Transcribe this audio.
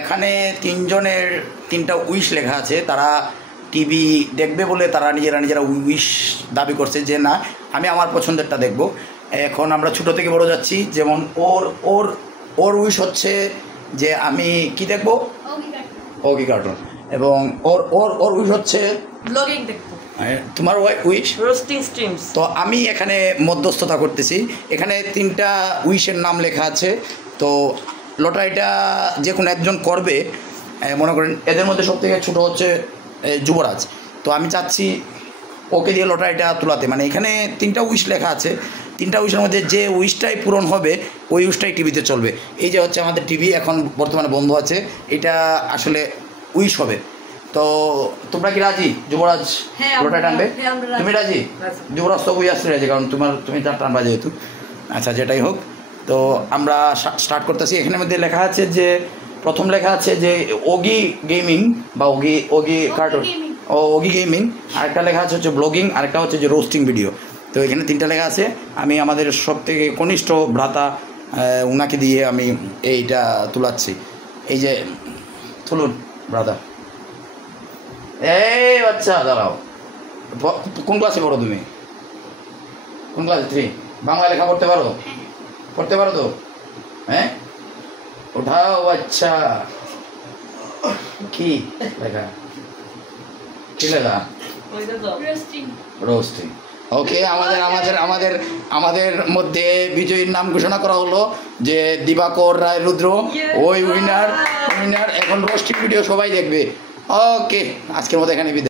এখানে তিনজনের তিনটা উইশ লেখা আছে। তারা টিভি দেখবে বলে তারা নিজেরা উইশ দাবি করছে যে না আমি আমার পছন্দেরটা দেখব। এখন আমরা ছোটো থেকে বড় যাচ্ছি, যেমন ওর ওর ওর উইশ হচ্ছে যে আমি কি দেখব, ওগি কার্টুন, এবং ওর ওর ওর উইশ হচ্ছে ব্লগিং দেখব। তোমার উইশ রোস্টিং স্ট্রিমস। তো আমি এখানে মধ্যস্থতা করতেছি। এখানে তিনটা উইশের নাম লেখা আছে। তো লটারিটা যে কোনো একজন করবে, মনে করেন এদের মধ্যে সবথেকে ছোটো হচ্ছে যুবরাজ। তো আমি চাচ্ছি ওকে দিয়ে লটারিটা তোলাতে। মানে এখানে তিনটা উইশ লেখা আছে, তিনটা উইশের মধ্যে যে উইশটাই পূরণ হবে ওই উইশটাই টিভিতে চলবে। এই যে হচ্ছে আমাদের টিভি এখন বর্তমানে বন্ধ আছে, এটা আসলে উইশ হবে। তো তোমরা কি রাজি যুবরাজ লটারি টানবে? তুমি রাজি? যুবরাজ তো আসলে রাজি, কারণ তুমি তার টানবা যেহেতু। আচ্ছা যেটাই হোক, তো আমরা স্টার্ট করতেছি। এখানে মধ্যে লেখা আছে যে প্রথম লেখা আছে যে ওগি গেমিং বা ওগি কার্টুন, ওগি গেমিং। আরেকটা লেখা আছে হচ্ছে ব্লগিং, আরেকটা হচ্ছে যে রোস্টিং ভিডিও। তো এখানে তিনটা লেখা আছে। আমি আমাদের সব থেকে কনিষ্ঠ ভ্রাতা উনাকে দিয়ে আমি এইটা তুলাচ্ছি। এই যে তুলুন ভ্রাতা। এই বাচ্চা দাঁড়াও, কোন ক্লাসে পড়ো তুমি? কোন ক্লাসে? 3। বাংলা লেখা পড়তে পারো? পড়তে পারো তো? হ্যাঁ ওঠাও। আচ্ছা কি লেখা? কি লেখা? রোস্টিং। ওকে, আমাদের মধ্যে বিজয়ীর নাম ঘোষণা করা হলো যে দিবাকর রায় রুদ্র। ওই উইনার। এখন রোস্টিং ভিডিও সবাই দেখবে। ওকে, আজকের মতো এখানে বিদায়।